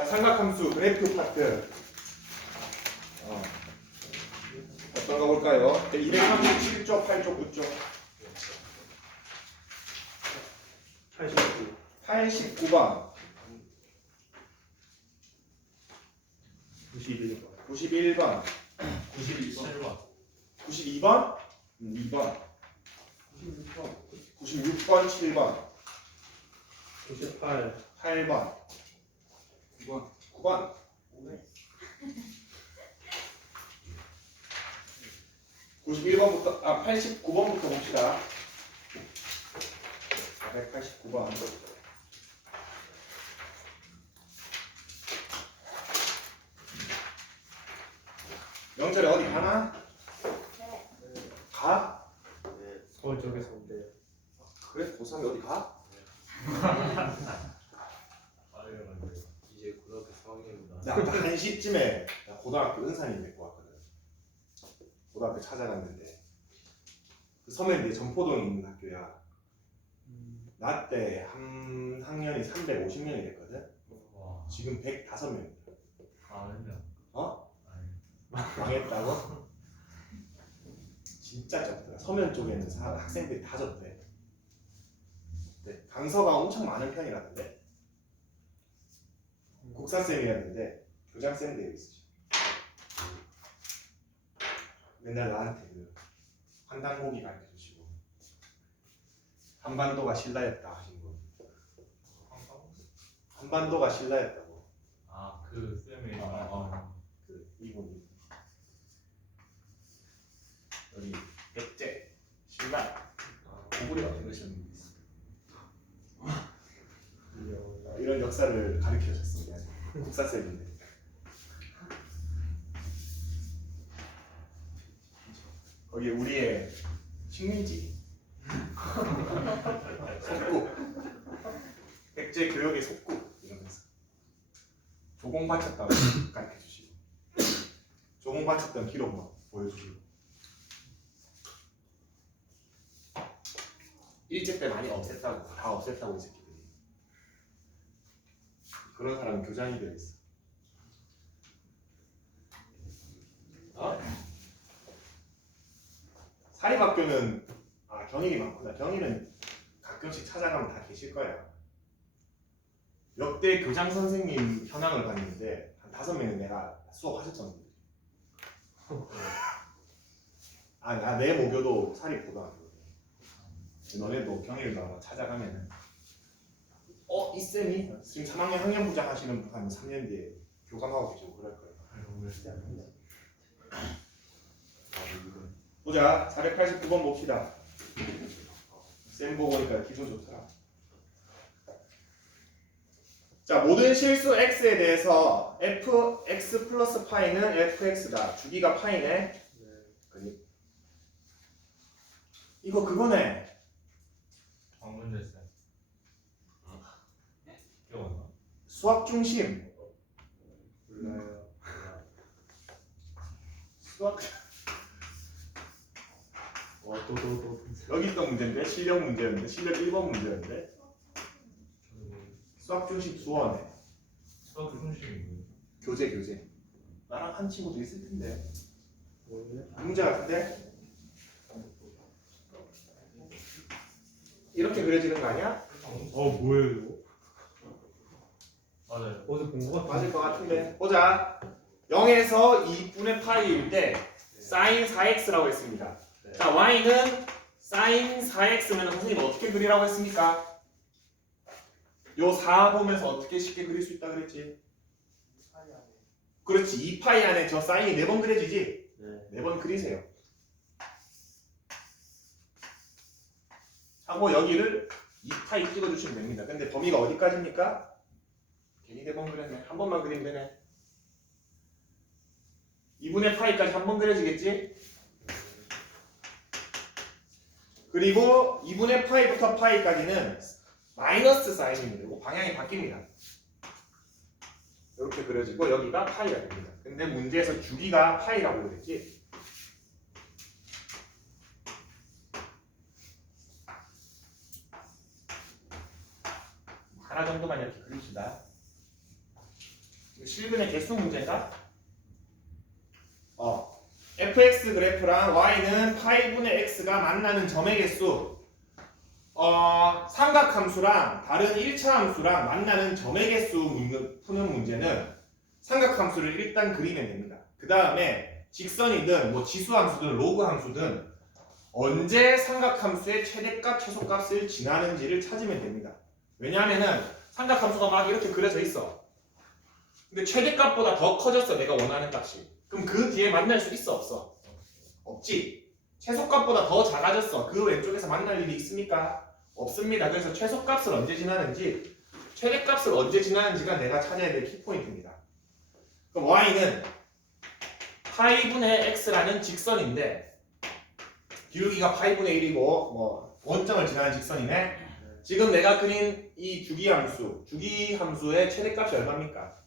자, 삼각함수 그래프 파트. 어떤 거 볼까요? 237쪽, 8쪽, 9쪽. 89. 89번, 91번. 91번, 92번. 92번, 2번, 96번, 7번, 98. 8번, 9번. 91번부터, 89번부터 봅시다. 189번. 명철이 어디 가나? 가? 서울 쪽에서 온대요. 그래? 고3이 어디 가? 아유, 이제 고등학교 4학년입니다. 나 아까 1시쯤에 나 고등학교 은산이 데리고 왔거든. 고등학교 찾아갔는데 그 서면리에 전포동에 있는 학교야. 나 때 한 학년이 350명이 됐거든. 와. 지금 105명이야. 아니야. 어? 아니. 망했다고? 진짜 적더라. 서면 쪽에는 학생들이 다 적대. 네, 강서가 엄청 많은 편이라던데. 국사쌤이었는데 교장쌤 되어 있으시. 맨날 나한테 그 환단고기 가르쳐 주시고 한반도가 신라였다 하신 분. 한반도가 신라였다고. 아, 그 쌤이. 그 이분이 여기 백제 신라 고구려 이러시는 분이 있어. 이런 역사를 가르쳐 주셨습니다. 국사쌤인데. 거기 우리의 식민지 속국 백제 교역의 속국 이러면서 조공 바쳤다고 가르쳐 주시고 조공 바쳤던 기록만 보여주시고 일제 때 많이 없앴다고 다 없앴다고 이 새끼들이. 그런 사람은 교장이 되어 있어. 사립학교는 경일이 많구나. 경일은 가끔씩 찾아가면 다 계실 거야. 역대 교장 선생님 현황을 봤는데 한 5명은 내가 수업하셨던 분들. 내 모교도 사립고등학교. 너네도 경일도 아마 찾아가면은 이 쌤이 지금 3학년 학년부장 하시는 분 한 3년 뒤에 교감하고 계시고 그럴 거예요. 보자. 489번 봅시다. 쌤 보고 보니까 기분 좋더라. 자, 모든 실수 x에 대해서 fx 플러스 파이는 fx다. 주기가 파이네. 이거 그거네. 방문제 쌤. 기억나? 수학 중심. 몰라요. 수학 또. 여기 있던 문제인데 실력 문제였는데 실력 1번 문제였는데 수학 중심 수원에 수학 중심이 뭐예요? 교재 나랑 한 친구도 있을 텐데 뭐예요? 문제 같은데 이렇게 그려지는 거 아니야? 뭐예요 이거? 맞아요. 어디서 본 거 같아? 맞을 것 같은데 보자. 0에서 2분의 파이일 때 sin 4x라고 했습니다. 네. 자, y는 sin 4x면 선생님 어떻게 그리라고 했습니까? 요 4 보면서 어떻게 쉽게 그릴 수 있다 그랬지? 그렇지. 2파이 안에 저 사인이 4번 그려지지? 네. 4번 그리세요. 하고 여기를 2파이 찍어주시면 됩니다. 근데 범위가 어디까지입니까? 괜히 4번 그렸네. 한 번만 그리면 되네. 2분의 파이까지 한 번 그려지겠지? 그리고 2분의 파이부터 파이까지는 마이너스 사인입니다. 이거 방향이 바뀝니다. 이렇게 그려지고 여기가 파이가 됩니다. 근데 문제에서 주기가 파이라고 그랬지? 하나 정도만 이렇게 그립시다. 실근의 개수 문제인가? fx 그래프랑 y는 파이분의 x가 만나는 점의 개수. 삼각함수랑 다른 1차 함수랑 만나는 점의 개수 푸는 문제는 삼각함수를 일단 그리면 됩니다. 그 다음에 직선이든 뭐 지수함수든 로그함수든 언제 삼각함수의 최대값, 최소값을 지나는지를 찾으면 됩니다. 왜냐하면은 삼각함수가 막 이렇게 그려져 있어. 근데 최대값보다 더 커졌어, 내가 원하는 값이. 그럼 그 뒤에 만날 수 있어, 없어? 없지. 최소값보다 더 작아졌어. 그 왼쪽에서 만날 일이 있습니까? 없습니다. 그래서 최소값을 언제 지나는지, 최대값을 언제 지나는지가 내가 찾아야 될 키포인트입니다. 그럼 y는 파이분의 x라는 직선인데 기울기가 파이분의 1이고 뭐 원점을 지나는 직선이네. 지금 내가 그린 이 주기함수의 최대값이 얼마입니까?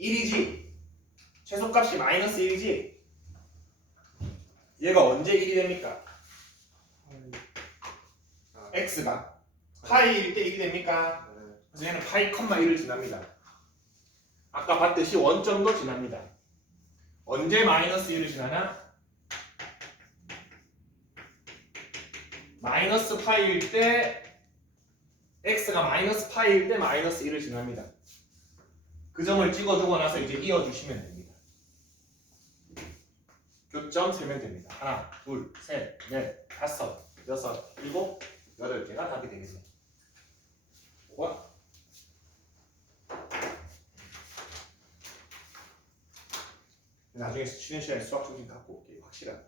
1이지. 최소값이 마이너스 1이지. 얘가 언제 1이 됩니까? x가 파이일 때 1이 됩니까? 그래서 얘는 파이 컴마 1을 지납니다. 아까 봤듯이 원점도 지납니다. 언제 마이너스 1을 지나나? 마이너스 파이일 때 x가 마이너스 파이일 때 마이너스 1을 지납니다. 그 점을 찍어주고 나서 이제 이어주시면 됩니다. 교점 세면 됩니다. 하나, 둘, 셋, 넷, 다섯, 여섯, 일곱, 8개가 답이 되겠네. 5번. 나중에 쉬는 시간에 수학 중심 갖고 올게요. 확실한.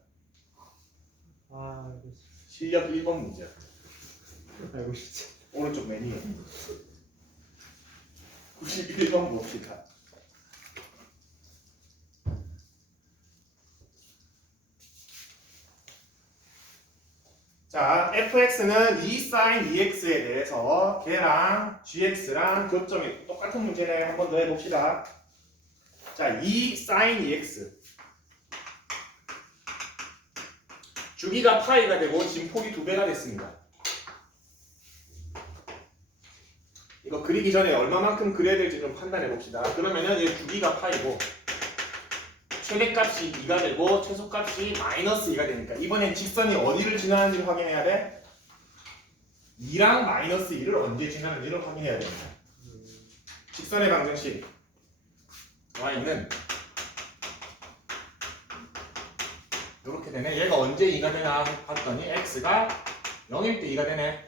알겠습니다. 실력 1번 문제야. 알고 싶지. 오른쪽 메뉴. 91번 봅시다. 자, fx는 2 sin 2x에 대해서 걔랑 gx랑 교점이 똑같은 문제네. 한 번 더 해봅시다. 자, 2 sin 2x. 주기가 파이가 되고 지금 폭이 2배가 됐습니다. 이거 그리기 전에 얼마만큼 그려야 될지 좀 판단해 봅시다. 그러면은 얘 주기가 파이고 최대값이 2가 되고 최소값이 마이너스 2가 되니까 이번엔 직선이 어디를 지나는지 확인해야 돼? 2랑 마이너스 2를 언제 지나는지를 확인해야 됩니다. 직선의 방정식 y는 이렇게 되네. 얘가 언제 2가 되나 봤더니 x가 0일 때 2가 되네.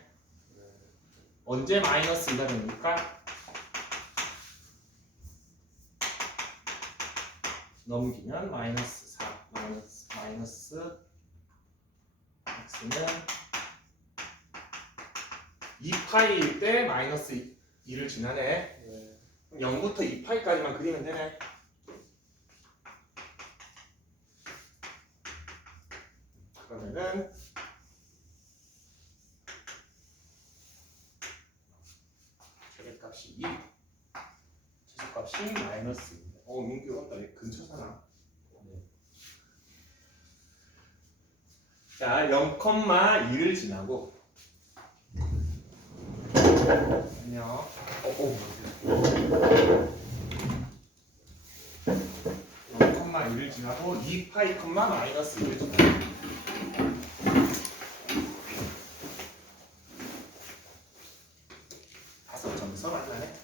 언제 마이너스 2가 됩니까? 넘기면 마이너스 4 마이너스 x는 2파이일 때 마이너스 2를 지나네. 0부터 2파이까지만 그리면 되네. 그러면은 최대값이 2 최소값이 마이너스 2. 민규 왔다. 얘 근처 사나? 자, 0,2를 지나고 안녕. 0,2를 지나고 2파이, 마이너스 2를 지나고 다섯 점에서 만나네.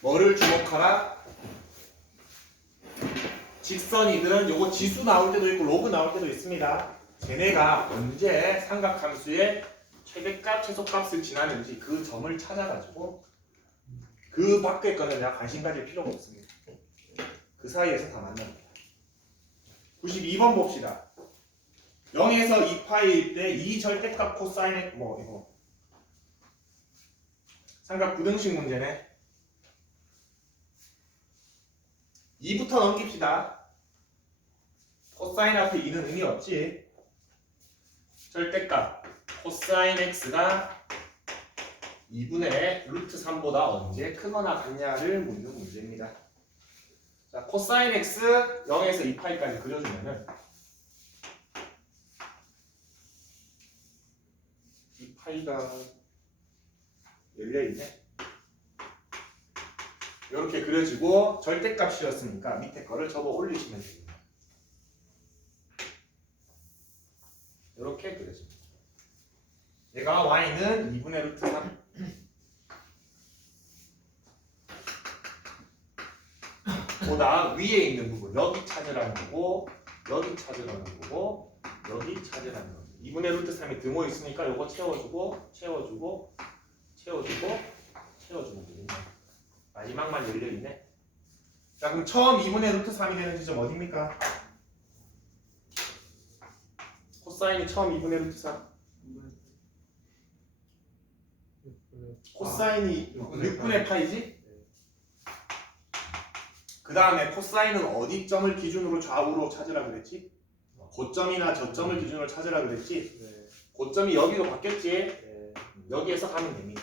뭐를 주목하라? 직선이든 요거 지수 나올 때도 있고 로그 나올 때도 있습니다. 쟤네가 언제 삼각함수의 최대값, 최소값을 지나는지 그 점을 찾아가지고 그 밖의 거는 내가 관심 가질 필요가 없습니다. 그 사이에서 다 만납니다. 92번 봅시다. 0에서 2파이일 때 이 절대값 코사인의 이거 삼각 부등식 문제네. 2부터 넘깁시다. 코사인 앞에 2는 의미 없지. 절대값 코사인 x가 2분의 루트 3보다 언제 크거나 같냐를 묻는 문제입니다. 자, 코사인 x 0에서 2파이까지 그려주면은 2파이가 열려있네. 이렇게 그려지고 절대값이었으니까 밑에 거를 접어 올리시면 됩니다. 이렇게 그려집니다. 얘가 y는 2분의 루트 3. 보다 위에 있는 부분 여기 찾으라는 거고 여기 찾으라는 거고 여기 찾으라는 거고 2분의 루트 3이 등호 있으니까 요거 채워주고 채워주고 채워주고 채워주면 되겠네. 마지막만 열려있네. 자 그럼 처음 2분의 루트 3이 되는 지점 어딥니까? 코사인이 처음 2분의 루트 3 코사인이 6분의 파이지? 그 다음에 코사인은 어디 점을 기준으로 좌우로 찾으라 그랬지? 고점이나 저점을 기준으로 찾으라 그랬지? 네. 고점이 여기로 바뀌었지? 네. 여기에서 가면 됩니다.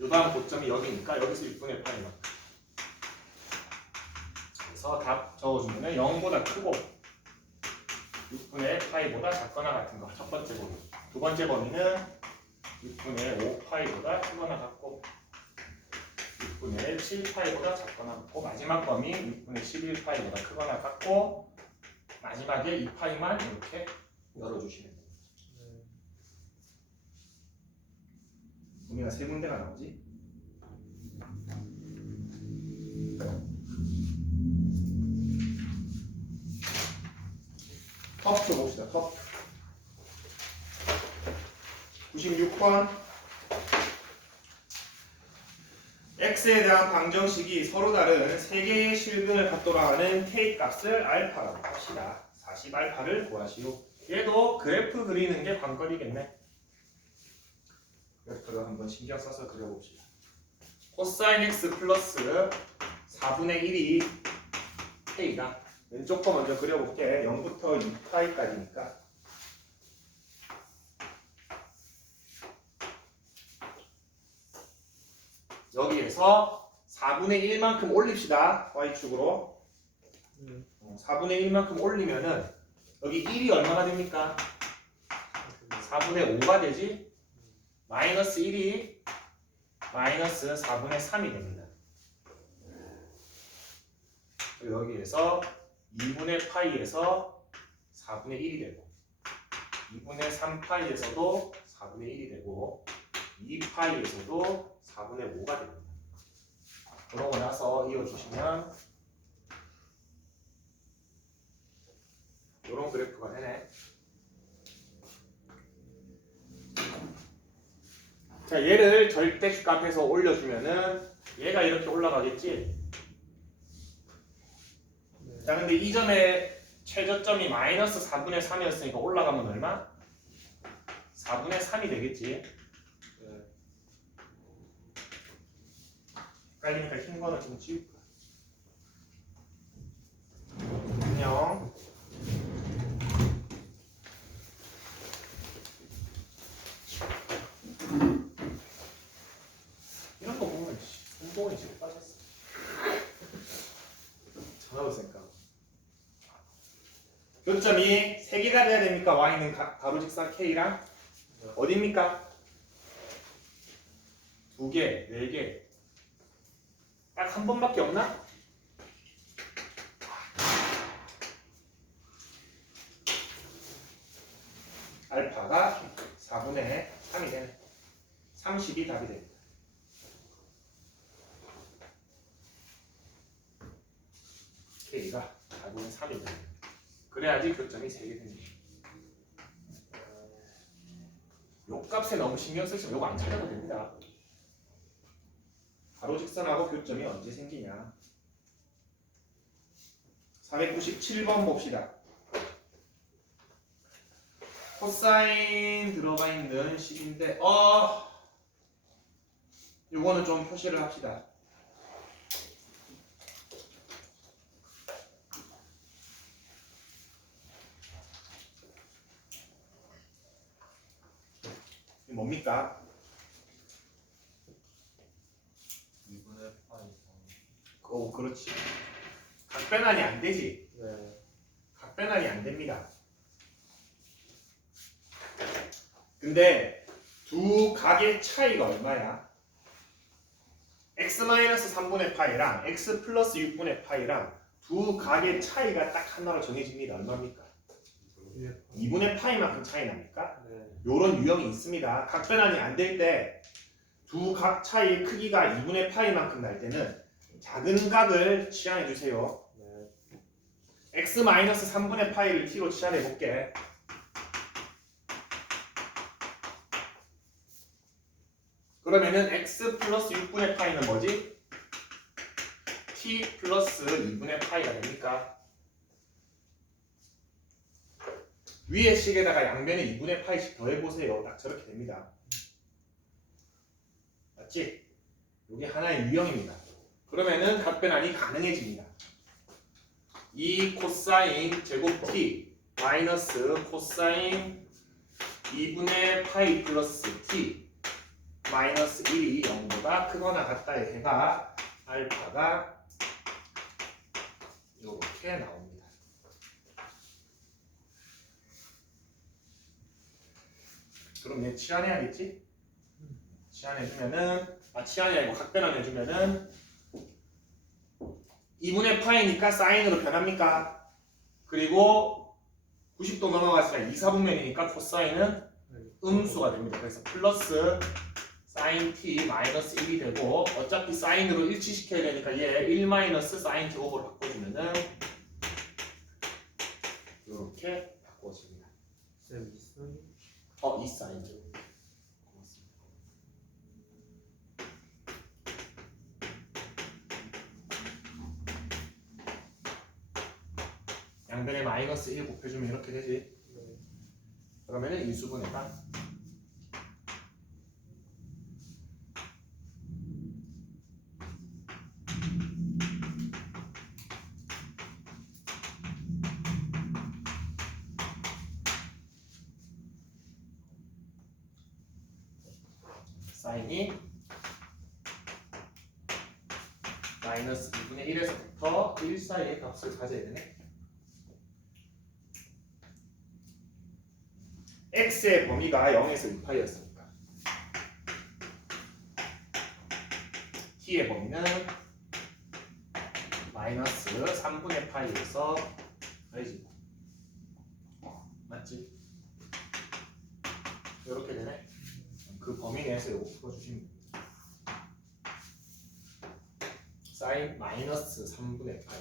요 다음 고점이 여기니까 여기서 6분의 파이만. 그래서 답 적어주면 0보다 크고 6분의 파이보다 작거나 같은 거. 첫 번째 범위. 두 번째 범위는 6분의 5파이보다 크거나 같고 6분의 7파이보다 작거나 같고 마지막 범위 6분의 11파이보다 크거나 같고 마지막에 2파이만 이렇게 열어주시면 됩니다. 범위가 세 군데가 나오지? 터프 봅시다. 터프 96번 x에 대한 방정식이 서로 다른 3개의 실근을 갖도록 하는 k 값을 알파라고 합시다. 40알파를 구하시오. 얘도 그래프 그리는 게 관건이겠네. 그래프를 한번 신경 써서 그려봅시다. 코사인 x 플러스 4분의 1이 k다. 왼쪽 거 먼저 그려볼게. 0부터 2파이까지니까 여기에서 4분의 1만큼 올립시다. y축으로 4분의 1만큼 올리면은 여기 1이 얼마가 됩니까? 4분의 5가 되지? 마이너스 1이 마이너스 4분의 3이 됩니다. 여기에서 2분의 파이에서 4분의 1이 되고 2분의 3파이에서도 4분의 1이 되고 2파이에서도 4분의 5가 됩니다. 그러고 나서 이어주시면 이런 그래프가 되네. 자, 얘를 절대값 앞에서 올려주면은 얘가 이렇게 올라가겠지? 자, 근데 이 점의 최저점이 마이너스 4분의 3이었으니까 올라가면 얼마? 4분의 3이 되겠지? 헷갈리니까 흰 거는 좀 지울까? 안녕. 이런 거 보면 운동이 지금 빠졌어. 전화도 쌩까. 교점이 3개가 돼야 됩니까? y는 가로직선 k랑 어디입니까? 2개, 4개. 딱 한 번밖에 없나? 알파가 4분의 3이 되네. 30이 답이 됩니다. K가 4분의 3이 됩니다. 그래야지 교점이 3개 됩니다. 요 값에 너무 신경 쓰시면 요거 안 찾아도 됩니다. 가로직선하고 교점이 언제 생기냐? 497번 봅시다. 코사인 들어가 있는 식인데 요거는 좀 표시를 합시다. 이게 뭡니까? 오, 그렇지. 각변환이 안 되지. 네. 각변환이 안 됩니다. 근데 두 각의 차이가 얼마야? x-3분의 파이랑 x 플러스 6분의 파이랑 두 각의 차이가 딱 하나로 정해집니다. 얼마입니까? 2분의 파이만큼 차이 납니까? 네. 요런 유형이 있습니다. 각변환이 안 될 때 두 각 차이의 크기가 2분의 파이만큼 날 때는 작은 각을 치환해 주세요. 네. x-3분의 파이를 t로 치환해 볼게. 그러면은 x 플러스 6분의 파이는 뭐지? t 플러스 2분의 파이가 됩니까? 위의 식에다가 양변에 2분의 파이씩 더해보세요. 딱 저렇게 됩니다. 맞지? 이게 하나의 유형입니다. 그러면은 각변환이 가능해집니다. 이 코사인 제곱 t 마이너스 코사인 2분의 파이 플러스 t 마이너스 1이 0보다 크거나 같다의 해가 알파가 이렇게 나옵니다. 그럼 얘 치환해야겠지? 치환해주면은 치환이 아니고 각변환해주면은 2분의 파이니까 사인으로 변합니까? 그리고 90도 넘어갔으면 2, 4분면이니까 코사인은 음수가 됩니다. 그래서 플러스 사인 t 마이너스 1이 되고 어차피 사인으로 일치시켜야 되니까 얘 1 마이너스 사인 제곱으로 바꿔주면은 이렇게 바꿔줍니다. 쌤 있어요? 이 사인 제곱. 고맙습니다. 양변에 마이너스 1 곱해주면 이렇게 되지. 네. 그러면은 인수분해가 사인이 마이너스 2분의 1에서부터 1 사이의 값을 가져야 되네. x의 범위가 0에서 2파이였으니까 t의 범위는 마이너스 3분의 파이에서 아니지 맞지? 이렇게 되네. 그 범위 내에서 이거 풀어주시면 됩니다. 사인 마이너스 3분의 파이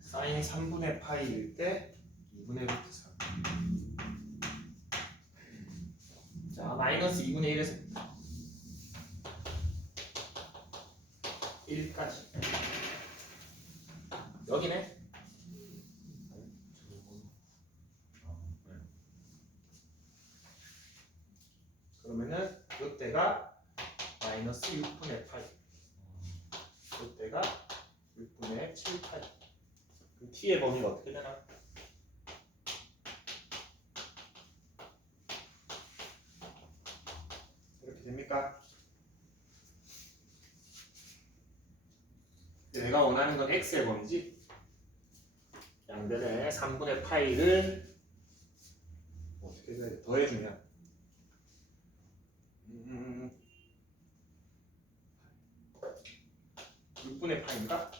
사인 3분의 파이일 때 2분의 루트 3. 자, 마이너스 2분의 1에서 1까지. 여기네. 그러면은 이때가 마이너스 6분의 8. 이때가 6분의 7, 8. 그럼 t의 범위가 어떻게 되나? 이렇게 됩니까? 내가 원하는 건 x의 범위지? 양변에 3분의 파이를 어떻게 해야 돼? 더해주면 6분의 파이인가?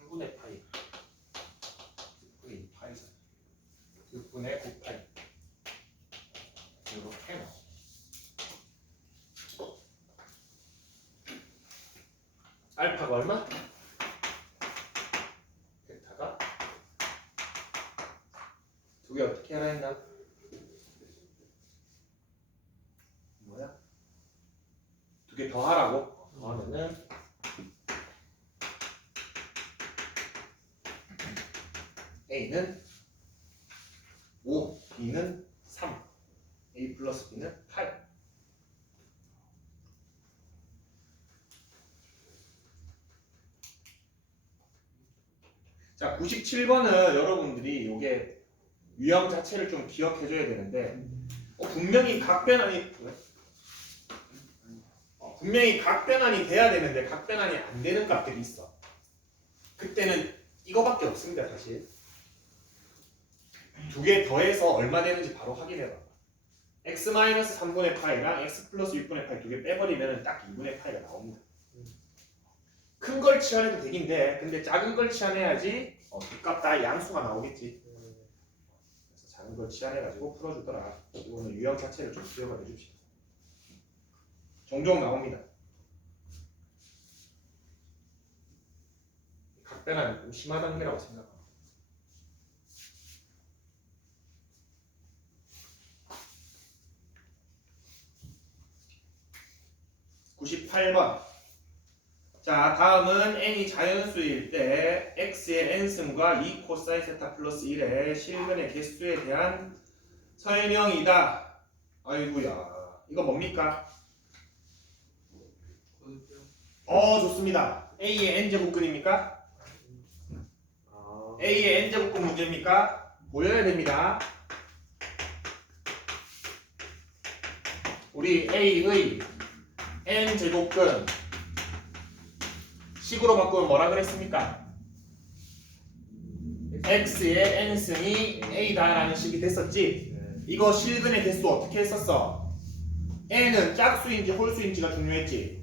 3분의 파이 6분의 2파이잖아. 6분의 9파이 이렇게 나와. 알파가 얼마? 베타가 두 개 어떻게 하나 했나? 뭐야? 두 개 더 하라고? 더하면은 A는 5, B는 3, A 플러스 B는 8 97번은 여러분들이 이게 유형 자체를 좀 기억해줘야 되는데 분명히 각변환이 돼야 되는데 각변환이 안 되는 값들이 있어. 그때는 이거밖에 없습니다. 사실 두 개 더해서 얼마 되는지 바로 확인해봐. x-3분의 파이랑 x 플러스 6분의 파이 두 개 빼버리면 딱 2분의 파이가 나옵니다. 큰 걸 치환해도 되긴 돼. 근데 작은 걸 치환해야지 두 값 다 양수가 나오겠지. 그래서 작은 걸 치환해가지고 풀어주더라. 이거는 유형 자체를 좀 기억을 해줍시다. 종종 나옵니다. 각변환이 좀 심하다는 게라고 생각합니다. 98번. 자, 다음은 n이 자연수일 때 x의 n승과 2 코사인 세타 플러스 1의 실근의 개수에 대한 설명이다. 아이고야, 이거 뭡니까? 좋습니다. a의 n제곱근입니까? a의 n제곱근 문제입니까? 보여야 됩니다. 우리 a의 n제곱근 식으로 바꾸면 뭐라 그랬습니까? x의 n승이 a다라는 식이 됐었지? 이거 실근의 개수 어떻게 했었어? n은 짝수인지 홀수인지가 중요했지?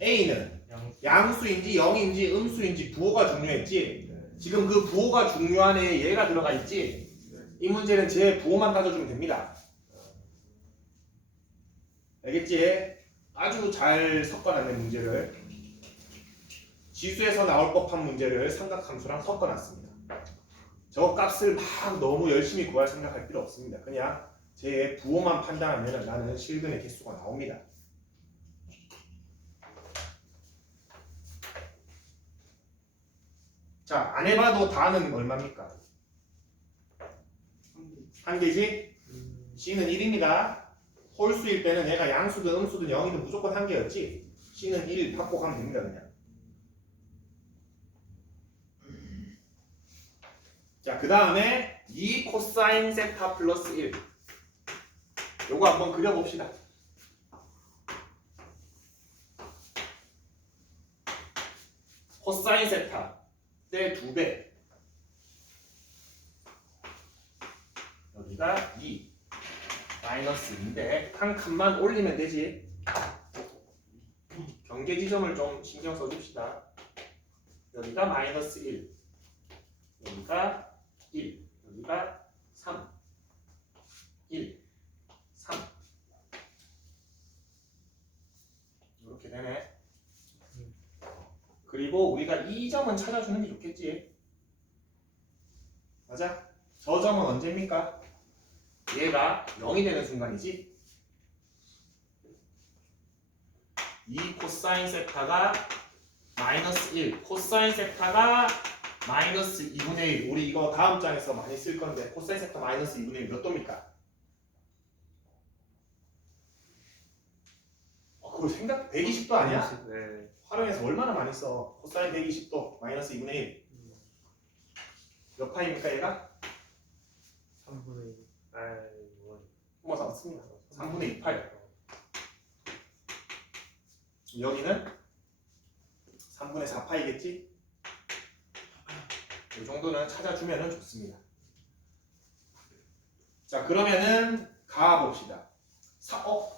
a는 양수인지 0인지 음수인지 부호가 중요했지? 지금 그 부호가 중요한 애에 얘가 들어가 있지? 이 문제는 제 부호만 따져주면 됩니다. 알겠지? 아주 잘 섞어놨네. 문제를 지수에서 나올 법한 문제를 삼각함수랑 섞어놨습니다. 저 값을 막 너무 열심히 구할 생각할 필요 없습니다. 그냥 제 부호만 판단하면 나는 실근의 개수가 나옵니다. 자, 안 해봐도 다는 얼마입니까? 한 개지? C는 1입니다. 홀수일 때는 얘가 양수든 음수든 0이든 무조건 한 개였지? C는 1 받고 가면 됩니다. 그냥. 자, 그 다음에 2 코사인 세타 플러스 1 요거 한번 그려봅시다. 코사인 세타 때 2배 여기가 2 마이너스 2인데 한 칸만 올리면 되지. 경계 지점을 좀 신경 써줍시다. 여기가 마이너스 1 여기가 1 여기가 3 1 3 이렇게 되네. 그리고 우리가 이 점은 찾아주는 게 좋겠지. 맞아? 저 점은 언제입니까? 얘가 0이 되는 순간이지. 2 코사인 세타가 마이너스 1 코사인 세타가 마이너스 2분의 1 우리 이거 다음 장에서 많이 쓸 건데 코사인 세타 마이너스 2분의 1 몇 도입니까? 그거 생각 120도 아니야? 네. 활용해서 얼마나 많이 써? 코사인 120도 마이너스 2분의 1 몇 파입니까 얘가? 3분의 1. 뭐 맞습니다. 3분의 2파이. 여기는 3분의 4파이겠지? 이 정도는 찾아주면 좋습니다. 자, 그러면은 가봅시다.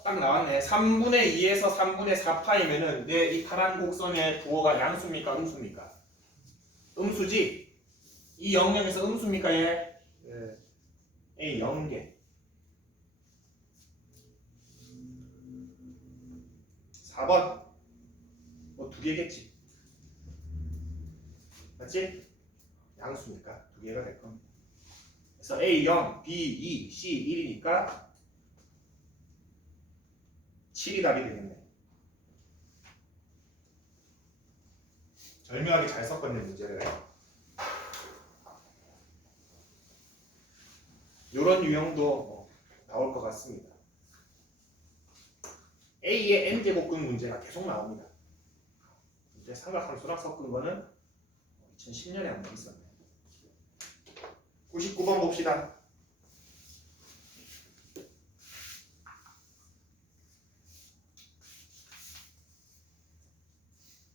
딱 나왔네. 3분의 2에서 3분의 4파이면은 내 이 파란 곡선의 부호가 양수입니까? 음수입니까? 음수지? 이 영역에서 음수입니까? 얘? 네. A 0개 4번 뭐 2개겠지. 맞지? 양수니까 2개가 될 겁니다. 그래서 A 0, B 2, C 1이니까 7이 답이 되겠네. 절묘하게 잘 섞었네 문제를. 이런 유형도 나올 것 같습니다. A의 n제곱근 문제가 계속 나옵니다. 이제 삼각함수랑 섞은 거는 2010년에 한 번 있었네. 99번 봅시다.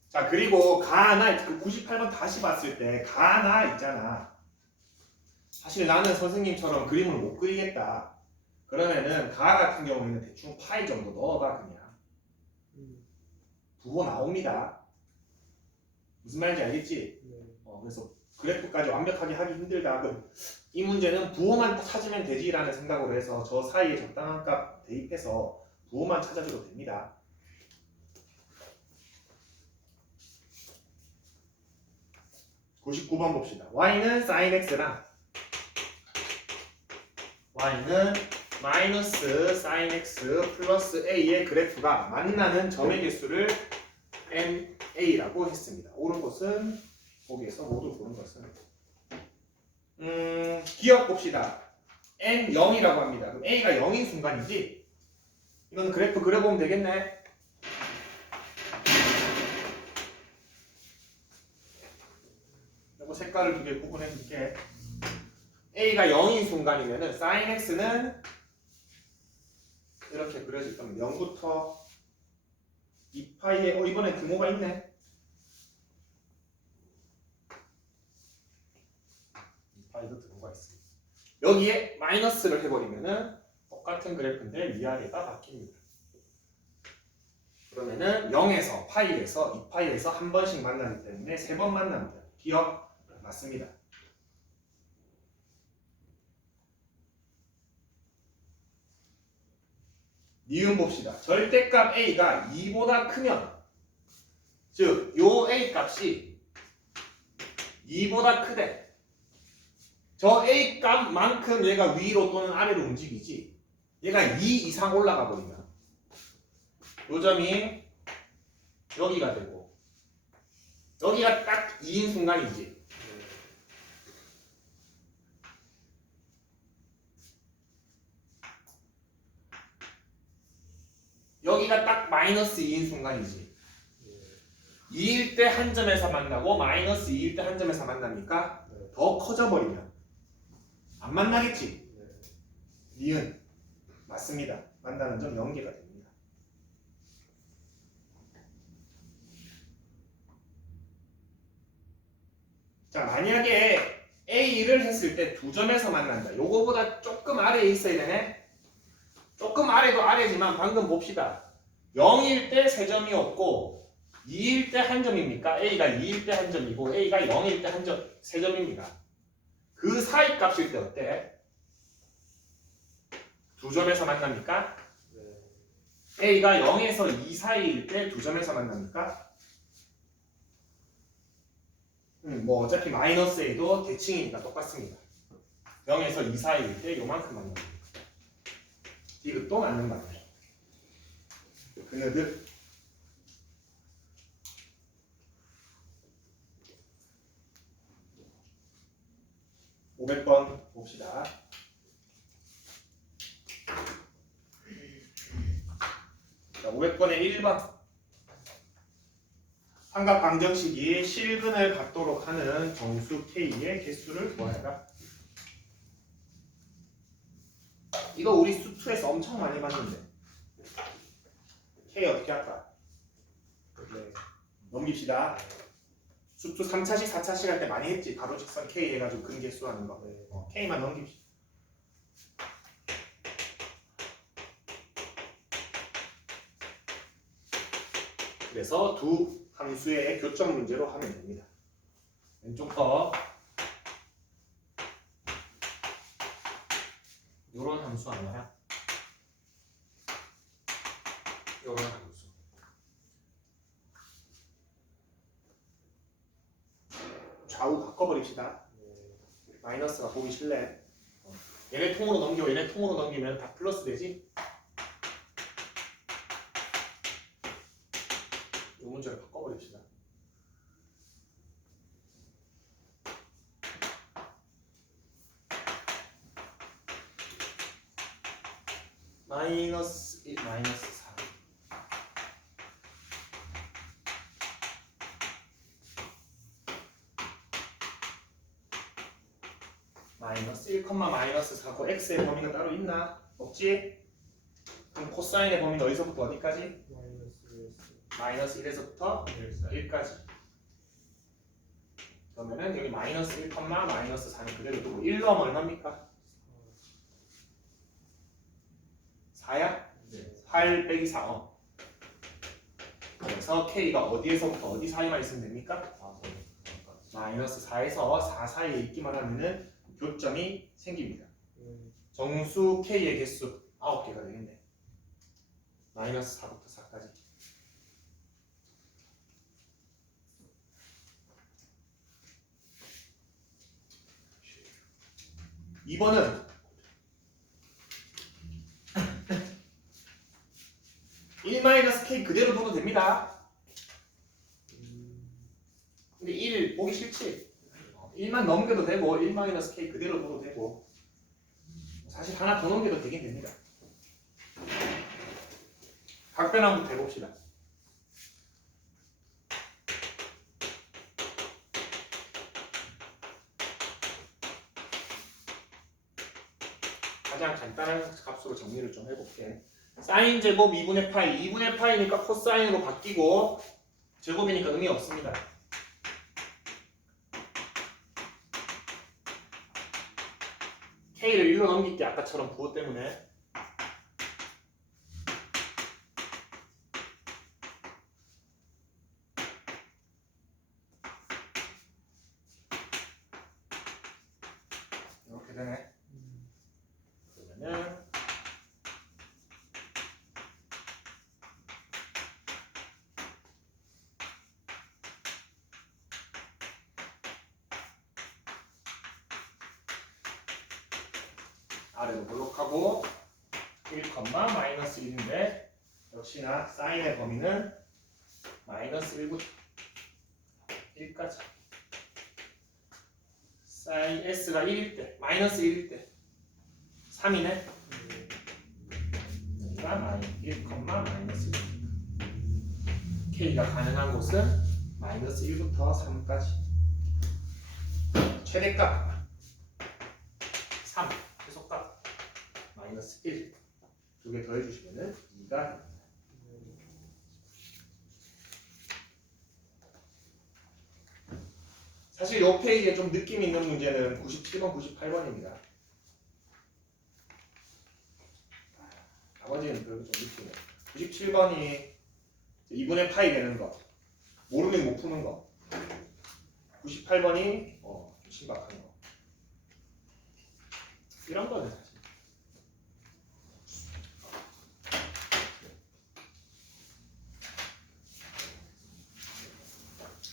자, 그리고 가나 그 98번 다시 봤을 때 가나 있잖아. 사실 나는 선생님처럼 그림을 못 그리겠다. 그러면은 가 같은 경우에는 대충 파이 정도 넣어봐 그냥. 부호 나옵니다. 무슨 말인지 알겠지? 네. 그래서 그래프까지 완벽하게 하기 힘들다. 그럼 이 문제는 부호만 찾으면 되지라는 생각으로 해서 저 사이에 적당한 값 대입해서 부호만 찾아줘도 됩니다. (99번) 봅시다. y는 sin x랑 y는 마이너스 sin x 플러스 a의 그래프가 만나는 점의 개수를 na라고 했습니다. 옳은 것은 보기에서 모두 고른 것은 기억 봅시다. n 0이라고 합니다. 그럼 a가 0인 순간이지? 이건 그래프 그려보면 되겠네. 이거 색깔을 두 개 구분해 줄게. a가 0인 순간이면은 sin x는 이렇게 그려질 겁니다. 0부터 2파이에 이번엔 규모가 있네. 2파이도 규모가 있습니다. 여기에 마이너스를 해버리면은 똑같은 그래프인데 위아래가 바뀝니다. 그러면은 0에서 파이에서 2파이에서 한 번씩 만나기 때문에 3번 만납니다. 기억? 맞습니다. 니은 봅시다. 절대값 a가 2보다 크면 즉 요 a 값이 2보다 크대. 저 a 값만큼 얘가 위로 또는 아래로 움직이지 얘가 2 이상 올라가 버리면 요 점이 여기가 되고 여기가 딱 2인 순간이지. 여기가 딱 마이너스 2인 순간이지. 2일 때 한 점에서 만나고 마이너스 2일 때 한 점에서 만납니까? 네. 더 커져버리면 안 만나겠지? 네. 니은 맞습니다. 만나는 점 연계가 됩니다. 자, 만약에 A를 했을 때 두 점에서 만난다. 요거보다 조금 아래에 있어야 되네. 조금 아래도 아래지만 방금 봅시다. 0일 때 세 점이었고 2일 때 한 점입니까? A가 2일 때 한 점이고 A가 0일 때 한 점, 세 점입니다. 그 사이 값일 때 어때? 두 점에서 만납니까? 네. A가 0에서 2 사이일 때 두 점에서 만납니까? 뭐 어차피 마이너스 A도 대칭이니까 똑같습니다. 0에서 2 사이일 때 요만큼 만납니다. 디귿도 맞는 말이에요. 그녀들 500번 봅시다. 자, 500번의 1번. 삼각 방정식이 실근을 갖도록 하는 정수 K의 개수를 구하여라. 이거 우리 수2에서 엄청 많이 봤는데 K 어떻게 할까? 네. 넘깁시다. 수2 3차식 4차식 할 때 많이 했지. 가로 직선 K 해가지고 근개수 하는 거. 네. K만 넘깁시다. 그래서 두 함수의 교점 문제로 하면 됩니다. 왼쪽 거 요런 함수 아니야? 요런 함수. 좌우 바꿔버립시다. 네. 마이너스가 보기 싫네. 얘네 통으로 넘겨. 얘네 통으로 넘기면 다 플러스 되지? 이 문제를 바꿔버립시다. 마이너스 1, 마이너스 4. 마이너스 4고 x의 범위가 따로 있나? 없지? 그럼 코사인의 범위는 어디서부터 어디까지? 마이너스 1에서 마이너스 1에서부터 1까지. 그러면은 여기 마이너스 1, 마이너스 4는 그대로 두고 1 넣으면 얼마입니까? 4야? 네. 8 빼기 4. 그래서 k가 어디에서부터 어디 사이만 있으면 됩니까? 4번. 마이너스 4에서 4 사이에 있기만 하면은 교점이 생깁니다. 네. 정수 k의 개수 9개가 되겠네. 마이너스 4부터 4까지. 이번은 1-k 그대로 둬도 됩니다. 근데 1 보기 싫지? 1만 넘겨도 되고 1-k 그대로 둬도 되고 사실 하나 더 넘겨도 되긴 됩니다. 각변환부터 해봅시다. 가장 간단한 값으로 정리를 좀 해볼게. 사인 제곱 2분의 파이, 2분의 파이니까 코사인으로 바뀌고 제곱이니까 의미 없습니다. k를 1로 넘길게 아까처럼 부호 때문에. 이렇게 되네. 그러면은 아래로 볼록하고 1, 마이너스 1인데 역시나 사인의 범위는 마이너스 1부터 1까지. 사인 s가 1일 때, 마이너스 1일 때 3이네. 여기가 1, 마이너스 1. k가 가능한 곳은 마이너스 1부터 3까지. 최대값 3, 최소값 마이너스 1. 두 개 더해주시면은 2가 됩니다. 사실 이 페이지에 좀 느낌 있는 문제는 97번, 98번입니다. 나머지는 그래도 좀 느낌이에요. 97번이 2분의 파이 되는 거, 모르면 못 푸는 거. 98번이 좀 신박한 거. 이런 거는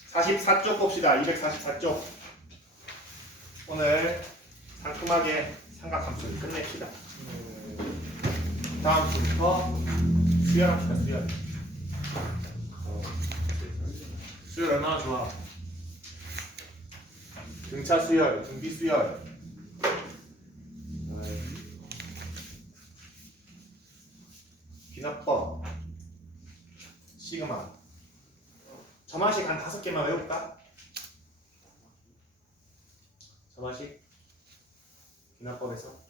사실 44쪽 봅시다. 244쪽. 오늘 상큼하게 삼각함수를 끝냅시다. 다음 주부터 수열합시다. 수열. 수열 얼마나 좋아? 등차 수열, 등비 수열. 비납법, 시그마. 점화식 한 5개만 외울까? 점화식 비납법에서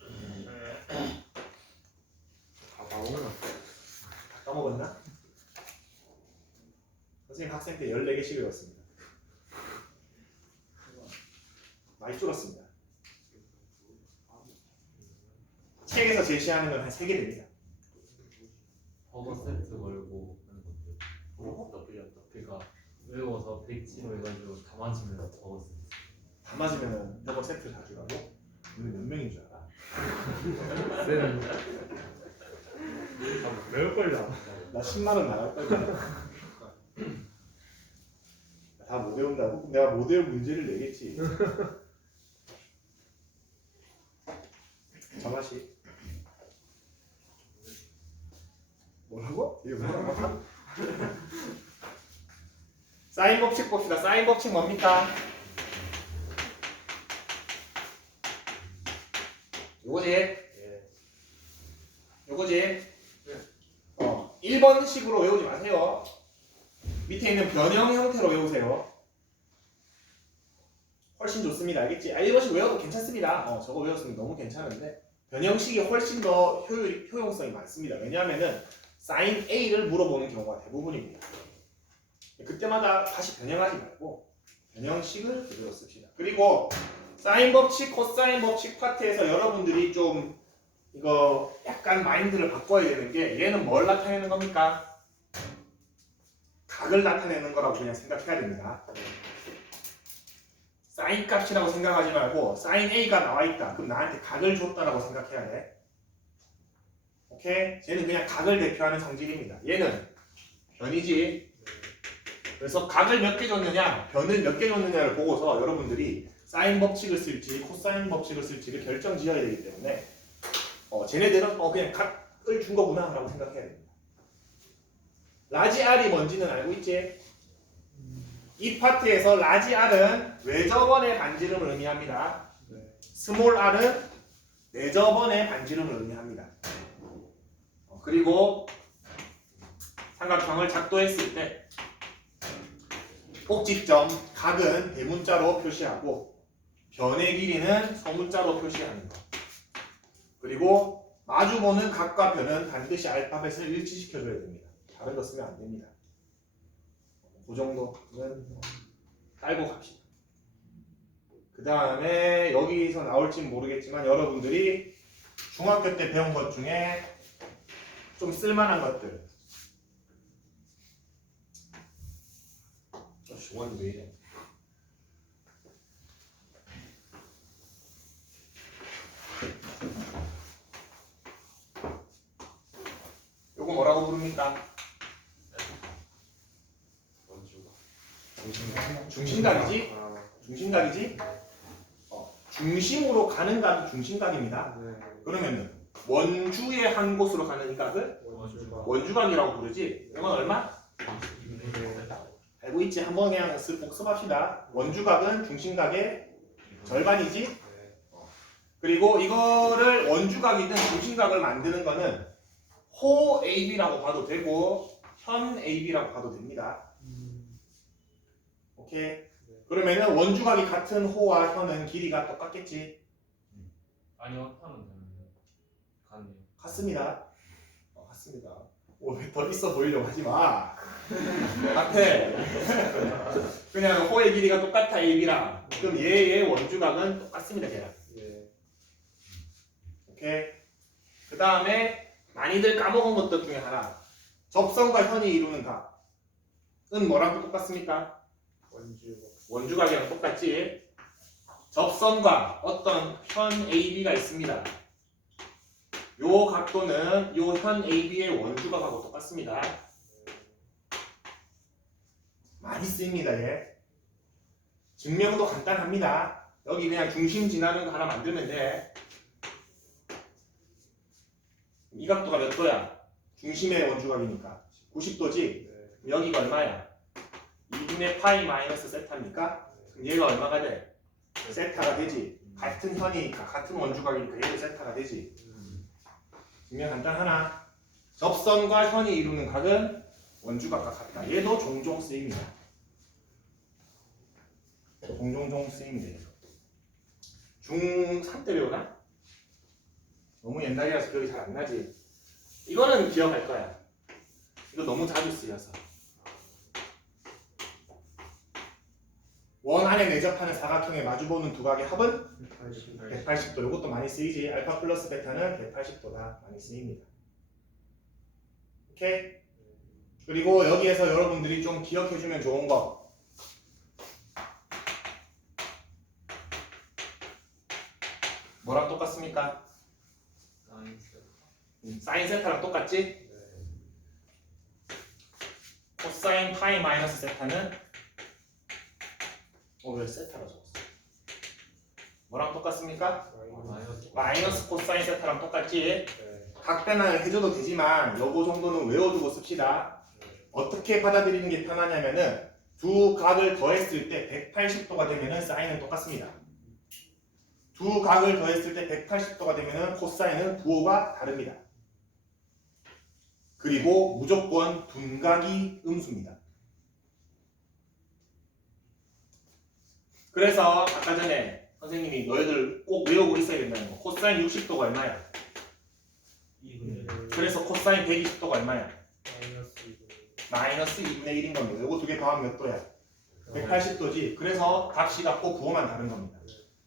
다 까먹었나? 선생님 학생 때 14개씩 외웠습니다. 많이 줄었습니다. 책에서 제시하는 건 한 3개 됩니다. 버거 세트 걸고 하는 건데. 그러니까 외워서 백지로 해가지고 다 맞으면 버거 세트. 다 맞으면 버거 세트를 다 주라고? 오늘 몇 명인 줄 알아? 매울 걸요. 나 10만 원 나갈 거야. 다 못 외운다고? 내가 못 외운 문제를 내겠지. 정하씨. 뭐라고? 이게 뭐라고? 사인 법칙 봅시다. 사인 법칙 뭡니까? 요거지? 요거지? 1번식으로 외우지 마세요. 밑에 있는 변형 형태로 외우세요. 훨씬 좋습니다. 알겠지? 1번씩 외워도 괜찮습니다. 저거 외웠으면 너무 괜찮은데 변형식이 훨씬 더 효용성이 많습니다. 왜냐하면은 sin A를 물어보는 경우가 대부분입니다. 그때마다 다시 변형하지 말고 변형식을 그대로 씁시다. 그리고 사인 법칙, 코사인 법칙 파트에서 여러분들이 좀 이거 약간 마인드를 바꿔야 되는 게 얘는 뭘 나타내는 겁니까? 각을 나타내는 거라고 그냥 생각해야 됩니다. 사인 값이라고 생각하지 말고 사인 A가 나와 있다. 그럼 나한테 각을 줬다라고 생각해야 돼. 오케이? 얘는 그냥 각을 대표하는 성질입니다. 얘는 변이지. 그래서 각을 몇 개 줬느냐, 변을 몇 개 줬느냐를 보고서 여러분들이 사인 법칙을 쓸지 코사인 법칙을 쓸지를 결정 지어야 되기 때문에 쟤네들은 그냥 각을 준 거구나 라고 생각해야 됩니다. 라지 R이 뭔지는 알고 있지? 이 파트에서 라지 R은 외접원의 반지름을 의미합니다. 스몰 R은 내접원의 반지름을 의미합니다. 그리고 삼각형을 작도했을 때 꼭지점 각은 대문자로 표시하고 변의 길이는 소문자로 표시하는 것. 그리고 마주보는 각과 변은 반드시 알파벳을 일치시켜줘야 됩니다. 다른 거 쓰면 안 됩니다. 그 정도는 깔고 갑시다. 그 다음에 여기서 나올지는 모르겠지만 여러분들이 중학교 때 배운 것 중에 좀 쓸만한 것들. 원이 왜 이래? 요거 뭐라고 부릅니까? 중심각이지? 중심각이지? 중심으로 가는 각이 중심각입니다. 그러면은 원주의 한 곳으로 가는 이 각을 원주각이라고 부르지? 이건 얼마? 알고 있지? 한번 그냥 복습합시다. 원주각은 중심각의 절반이지? 그리고 이거를 원주각이든 중심각을 만드는 거는 호 AB라고 봐도 되고 현 AB라고 봐도 됩니다. 오케이? 그러면은 원주각이 같은 호와 현은 길이가 똑같겠지? 아니요, 하면 되는데 같네요. 같습니다. 같습니다. 왜 더 있어 보이려고 하지 마. 앞에 그냥 호의 길이가 똑같아 AB랑. 그럼 얘의 원주각은 똑같습니다. 걔랑. 오케이? 그 다음에 많이들 까먹은 것들 중에 하나. 접선과 현이 이루는 각은 뭐랑 똑같습니까? 원주각이랑 똑같지? 접선과 어떤 현 AB가 있습니다. 요 각도는 요 현 AB의 원주각하고 똑같습니다. 많이 쓰입니다. 얘. 증명도 간단합니다. 여기 그냥 중심 지나는 거 하나 만들면 돼. 이 각도가 몇 도야? 중심의 원주각이니까 90도지? 여기가 얼마야? 2분의 파이 마이너스 세타입니까? 그럼 얘가 얼마가 돼? 세타가 되지. 같은 현이니까 같은 원주각이니까 얘도 세타가 되지. 증명 간단하나? 접선과 현이 이루는 각은 원주각과 같다. 얘도 종종 쓰입니다. 종종 쓰입니다. 중3 때 배우나? 너무 옛날이라서 기억이 잘 안 나지. 이거는 기억할 거야. 이거 너무 자주 쓰여서. 원 안에 내접하는 사각형에 마주보는 두 각의 합은 180도. 이것도 많이 쓰이지. 알파 플러스 베타는 180도다. 많이 쓰입니다. 오케이? 그리고 여기에서 여러분들이 좀 기억해주면 좋은 거. 뭐랑 똑같습니까? 사인 세타랑 똑같지? 코사인 파이 마이너스 세타는 왜 세타가 적었어? 뭐랑 똑같습니까? 마이너스 코사인 세타랑 똑같지? 각변환을 해줘도 되지만 요거 정도는 외워두고 씁시다. 어떻게 받아들이는 게 편하냐면은 두 각을 더했을 때 180도가 되면은 사인은 똑같습니다. 두 각을 더했을 때 180도가 되면은 코사인은 부호가 다릅니다. 그리고 무조건 둔각이 음수입니다. 그래서 아까 전에 선생님이 너희들 꼭 외우고 있어야 된다는 거. 코사인 60도가 얼마야? 2분의 그래서 코사인 120도가 얼마야? 마이너스 2분의 1. 마이너스 2분의 1인 겁니다. 이거 두 개 더하면 몇 도야? 180도지. 그래서 값이 같고 부호만 다른 겁니다.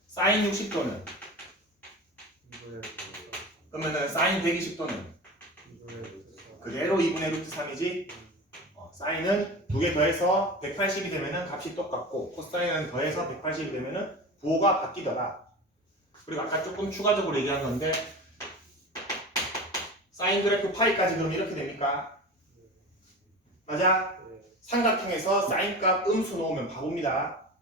사인 60도는 그러면은 사인 120도는 그대로 2분의 루트 3이지. 사인은 두 개 더해서 180이 되면은 값이 똑같고 코사인은 더해서 180이 되면은 부호가 바뀌더라. 그리고 아까 조금 추가적으로 얘기한 건데 사인 그래프 파이까지 그럼 이렇게 됩니까? 맞아? 삼각형에서 사인 값 음수 놓으면 바보입니다.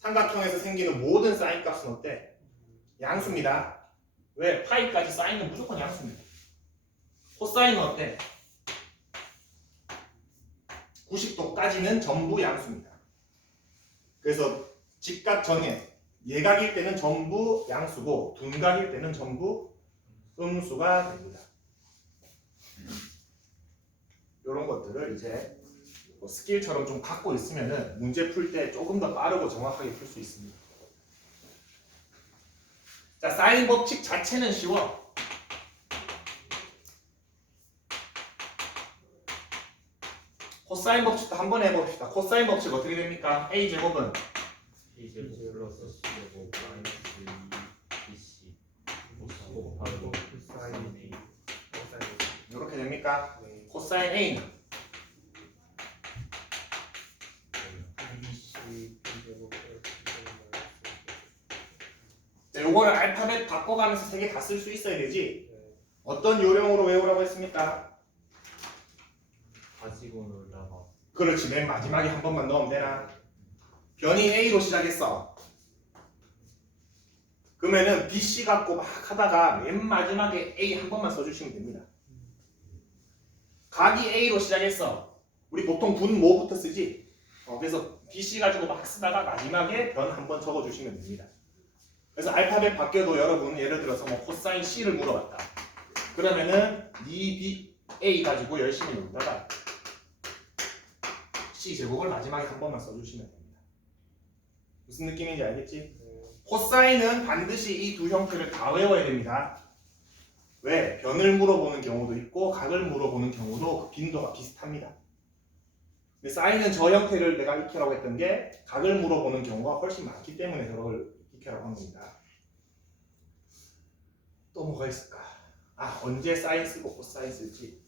삼각형에서 생기는 모든 사인 값은 어때? 양수입니다. 왜? 파이까지 사인은 무조건 양수입니다. 코사인은 어때? 90도까지는 전부 양수입니다. 그래서 직각 전에 예각일 때는 전부 양수고 둔각일 때는 전부 음수가 됩니다. 이런 것들을 이제 뭐 스킬처럼 좀 갖고 있으면은 문제 풀 때 조금 더 빠르고 정확하게 풀 수 있습니다. 자, 사인 법칙 자체는 쉬워. 코사인 법칙도 한번 해봅시다. 코사인 법칙 어떻게 됩니까? A 제곱은 A제곱 플러스 C제곱 마이너스 2BC 곱하기 코사인 A 이렇게 됩니까? 코사인 A는 자, 요거를 알파벳 바꿔가면서 세 개 다 쓸 수 있어야 되지. 어떤 요령으로 외우라고 했습니까? 가지고 놀다가 그렇지. 맨 마지막에 한 번만 넣으면 되나? 변이 A로 시작했어. 그러면은 BC 갖고 막 하다가 맨 마지막에 A 한 번만 써주시면 됩니다. 각이 A로 시작했어. 우리 보통 분 뭐부터 쓰지? 그래서 BC 가지고 막 쓰다가 마지막에 변 한 번 적어주시면 됩니다. 그래서 알파벳 바뀌어도 여러분 예를 들어서 뭐 코사인 C를 물어봤다. 그러면은 2BA 가지고 열심히 놀다가 C 제곱을 마지막에 한 번만 써주시면 됩니다. 무슨 느낌인지 알겠지? 코사인은 반드시 이 두 형태를 다 외워야 됩니다. 왜? 변을 물어보는 경우도 있고 각을 물어보는 경우도 그 빈도가 비슷합니다. 근데 사인은 저 형태를 내가 익혀라고 했던 게 각을 물어보는 경우가 훨씬 많기 때문에 저걸 익혀라고 한 겁니다. 또 뭐가 있을까? 아, 언제 사인 쓰고 코사인 쓸지.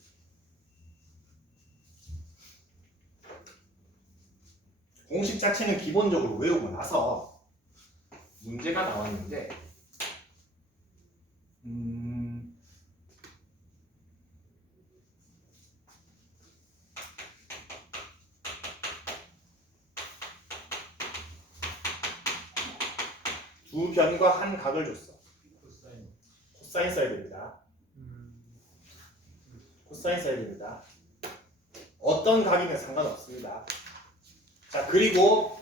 공식 자체는 기본적으로 외우고 나서 문제가 나왔는데 두 변과 한 각을 줬어. 코사인 코사인 써야 됩니다. 코사인 써야 됩니다. 어떤 각이면 상관없습니다. 자, 그리고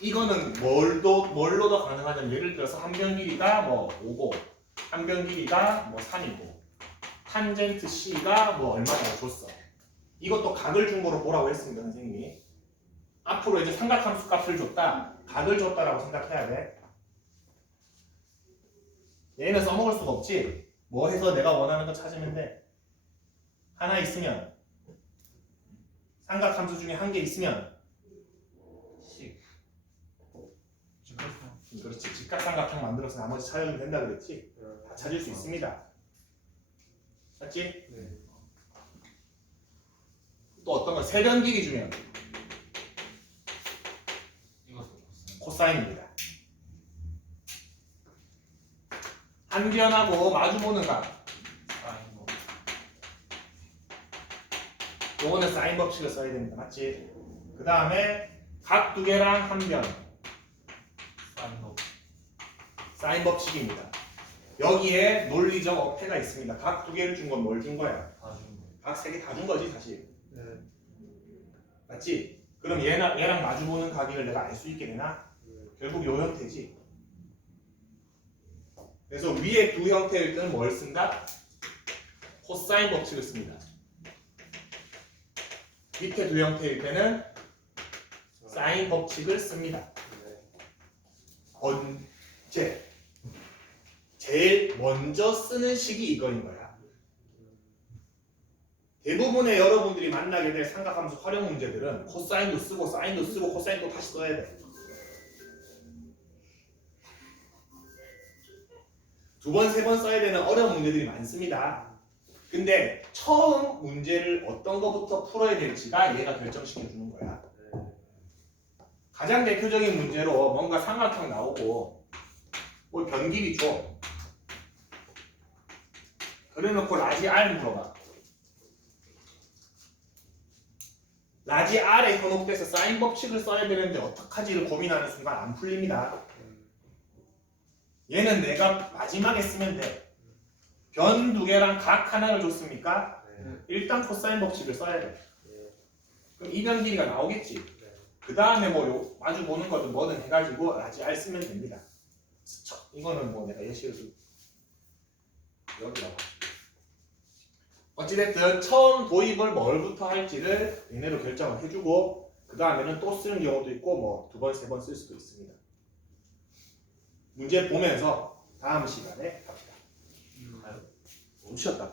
이거는 뭘로도 가능하냐면 예를 들어서 한 변 길이가 뭐 5고 한 변 길이가 뭐 3이고 탄젠트 C가 뭐 얼마나 줬어. 이것도 각을 준 거로 뭐라고 했습니다, 선생님이. 앞으로 이제 삼각함수 값을 줬다, 각을 줬다라고 생각해야 돼. 얘는 써먹을 수가 없지. 뭐 해서 내가 원하는 거 찾으면 돼. 하나 있으면 삼각함수 중에 한 개 있으면 그렇지. 직각삼각형 만들어서 나머지 찾으면 된다 그랬지. 다 찾을 수 있습니다. 맞지? 네. 또 어떤 거 세변 길이 주면 이것도 코사인 코사인입니다. 한 변하고 마주보는 각. 사인 법 요거는 사인 법칙을 써야 됩니다. 맞지? 그 다음에 각 두 개랑 한 변. 사인 법 사인 법칙입니다. 여기에 논리적 어폐가 있습니다. 각 두 개를 준 건 뭘 준 거야? 다준 거예요. 각 세 개 다 준 거지 사실. 맞지? 그럼 얘랑 마주보는 각을 내가 알 수 있게 되나? 결국 요 형태지. 그래서 위에 두 형태일 때는 뭘 쓴다? 코사인 법칙을 씁니다. 밑에 두 형태일 때는 사인 법칙을 씁니다. 언제? 제일 먼저 쓰는 식이 이거인 거야. 대부분의 여러분들이 만나게 될 삼각함수 활용 문제들은 코사인도 쓰고 사인도 쓰고 코사인도 다시 써야 돼. 두 번, 세 번 써야 되는 어려운 문제들이 많습니다. 근데 처음 문제를 어떤 거부터 풀어야 될지가 얘가 결정시켜 주는 거야. 가장 대표적인 문제로 뭔가 삼각형 나오고 뭐 변길이 줘. 그래놓고 라지 R 물어봐. 라지 R에 현혹돼서 사인 법칙을 써야 되는데 어떡하지를 고민하는 순간 안 풀립니다. 얘는 내가 마지막에 쓰면 돼. 변 두 개랑 각 하나를 줬습니까? 일단 코사인 법칙을 써야 돼. 그럼 이 변 길이가 나오겠지. 그 다음에 뭐 마주 보는 거든 뭐든 해가지고 라지 R 쓰면 됩니다. 이거는 뭐 내가 예시를 여기다가 어찌됐든 처음 도입을 뭘부터 할지를 얘네로 결정을 해주고 그 다음에는 또 쓰는 경우도 있고 뭐 두 번, 세 번 쓸 수도 있습니다. 문제 보면서 다음 시간에 갑시다. 너무 쉬었다.